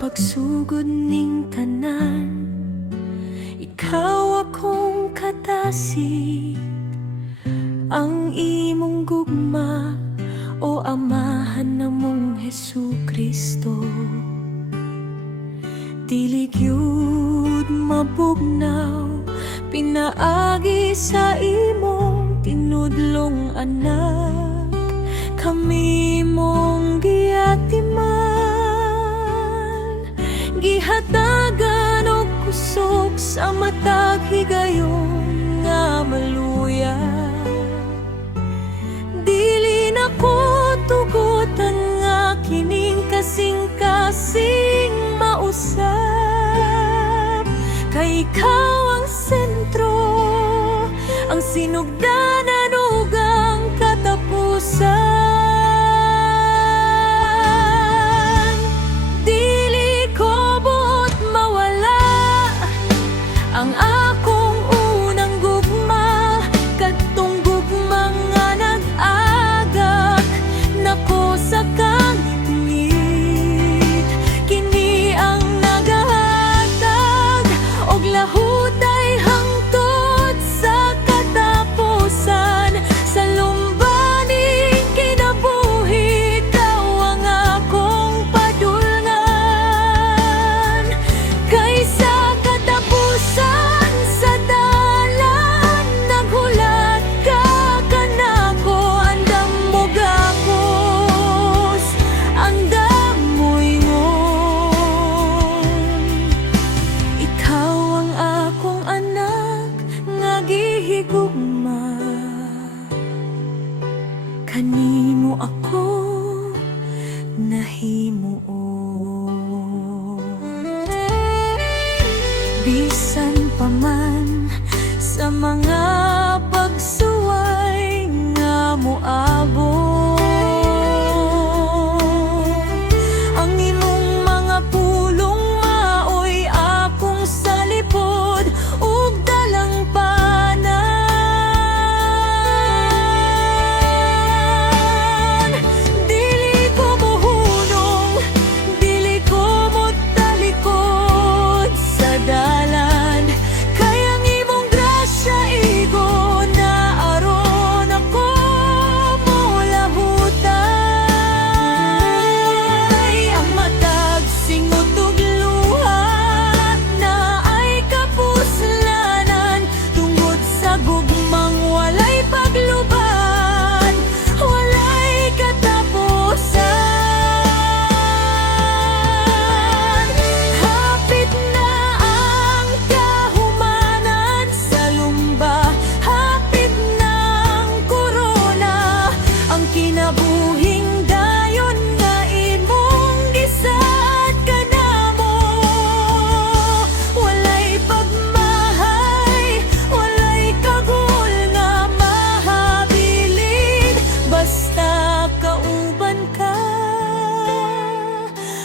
pagsugod ning tanan, ikaw akong katasi. Ang imong gugma o amahan namong Jesucristo, dili gyud mabugnaw, pinaagi sa imong tinudlong anak. Kami mong giatiman, gihatagan og kusog sa matag higayon nga maluya. Dili na ko tugutan nga kining kasing-kasing mausap, kay ikaw ang sentro, ang sinugdanan ug ang katapusan. Ang akong unang gugma, kadtong gugmang nga nag-agak nako sa kangit. Kini ang nagahatag og lahutay hangtod sa katapusan. Sa lumbaning kinabuhi, ikaw ang akong padulngan. Kaysa gugma, kanimo ako nahimuon. Bisan pa man sa mga pagsuway nga moabot, ang imong mga pulong maoy akong salipod ug dalang pa. Kinabuhing dayon nga imong gisaad kanamo, walay pagmahay, walay kagul nga mahabilin, basta kauban ka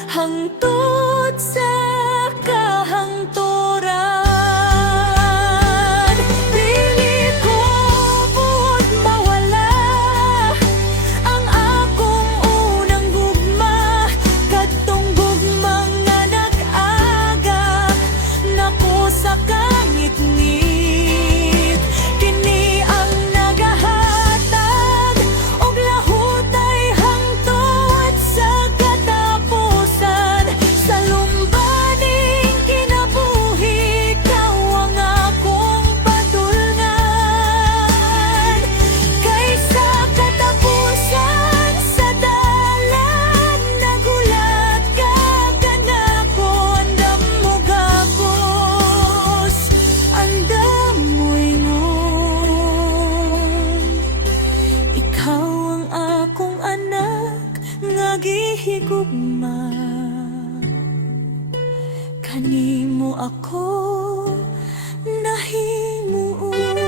hangtod sa kahangturan. Gihigugma, kanimo ako nahimuon.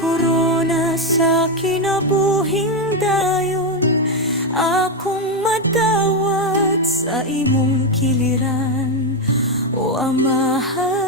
Korona sa kinabuhing dayon, akong madawat sa imong kiliran, o amahan.